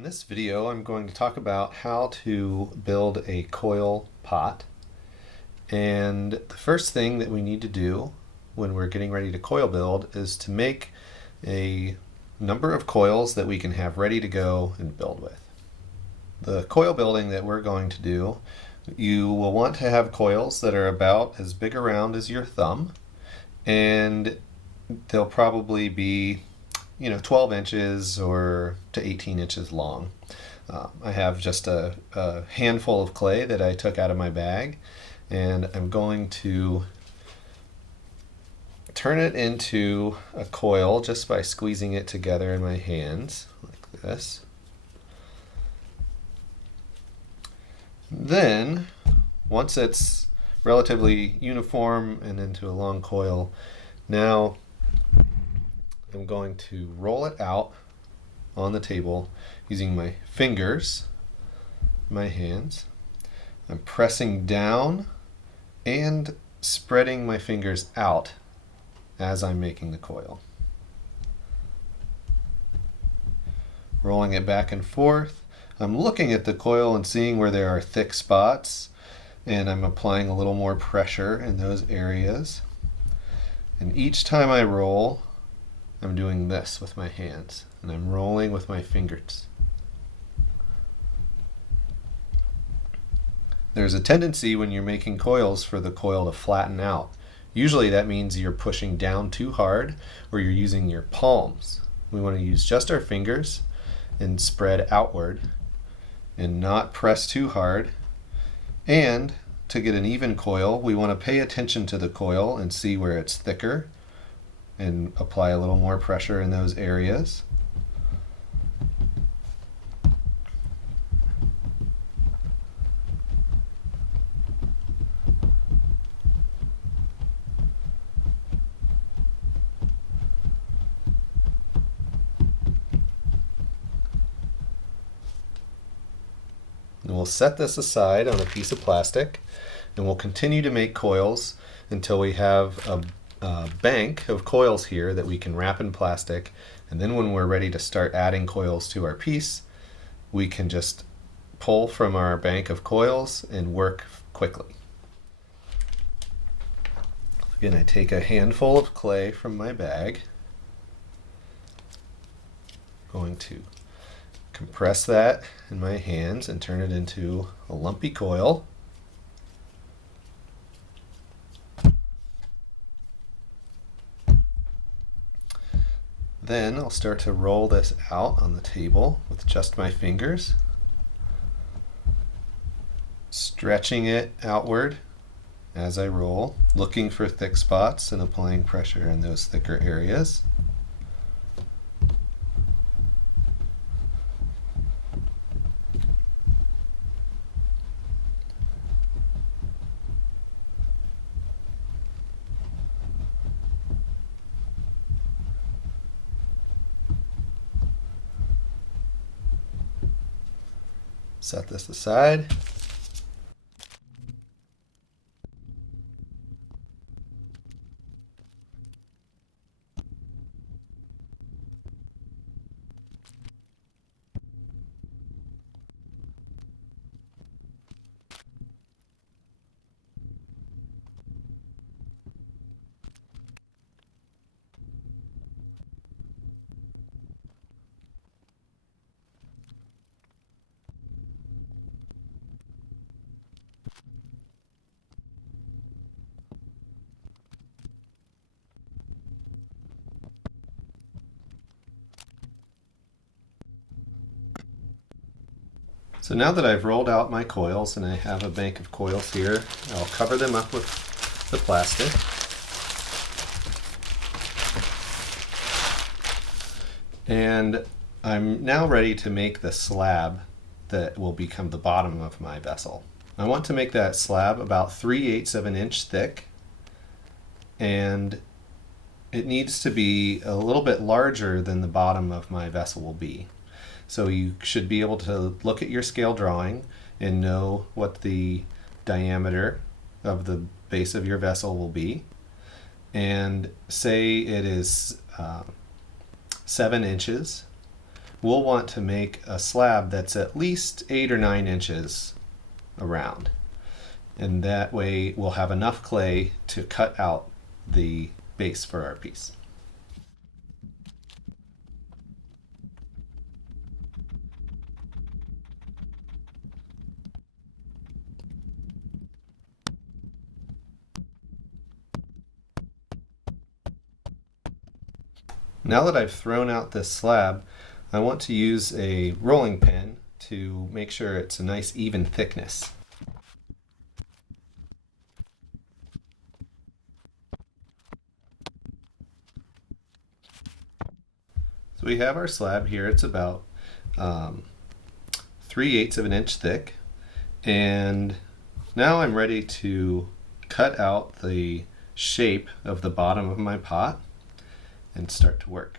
In this video, I'm going to talk about how to build a coil pot. And the first thing that we need to do when we're getting ready to coil build is to make a number of coils that we can have ready to go and build with. The coil building that we're going to do, you will want to have coils that are about as big around as your thumb, and they'll probably be 12 inches or to 18 inches long. I have just a handful of clay that I took out of my bag, and I'm going to turn it into a coil just by squeezing it together in my hands like this. Then, once it's relatively uniform and into a long coil, now I'm going to roll it out on the table using my fingers, my hands. I'm pressing down and spreading my fingers out as I'm making the coil. Rolling it back and forth. I'm looking at the coil and seeing where there are thick spots, and I'm applying a little more pressure in those areas. And each time I roll, I'm doing this with my hands, and I'm rolling with my fingers. There's a tendency when you're making coils for the coil to flatten out. Usually that means you're pushing down too hard, or you're using your palms. We want to use just our fingers and spread outward and not press too hard. And to get an even coil, we want to pay attention to the coil and see where it's thicker and apply a little more pressure in those areas. And we'll set this aside on a piece of plastic, and we'll continue to make coils until we have a bank of coils here that we can wrap in plastic, and then when we're ready to start adding coils to our piece, we can just pull from our bank of coils and work quickly. Again, I take a handful of clay from my bag, going to compress that in my hands and turn it into a lumpy coil. Then I'll start to roll this out on the table with just my fingers, stretching it outward as I roll, looking for thick spots and applying pressure in those thicker areas. Set this aside. So now that I've rolled out my coils and I have a bank of coils here, I'll cover them up with the plastic. And I'm now ready to make the slab that will become the bottom of my vessel. I want to make that slab about 3/8 of an inch thick, and it needs to be a little bit larger than the bottom of my vessel will be. So you should be able to look at your scale drawing and know what the diameter of the base of your vessel will be. And say it is 7 inches. we'll want to make a slab that's at least 8 or 9 inches around. And that way we'll have enough clay to cut out the base for our piece. Now that I've thrown out this slab, I want to use a rolling pin to make sure it's a nice even thickness. So we have our slab here. It's about 3/8 of an inch thick, and now I'm ready to cut out the shape of the bottom of my pot and start to work.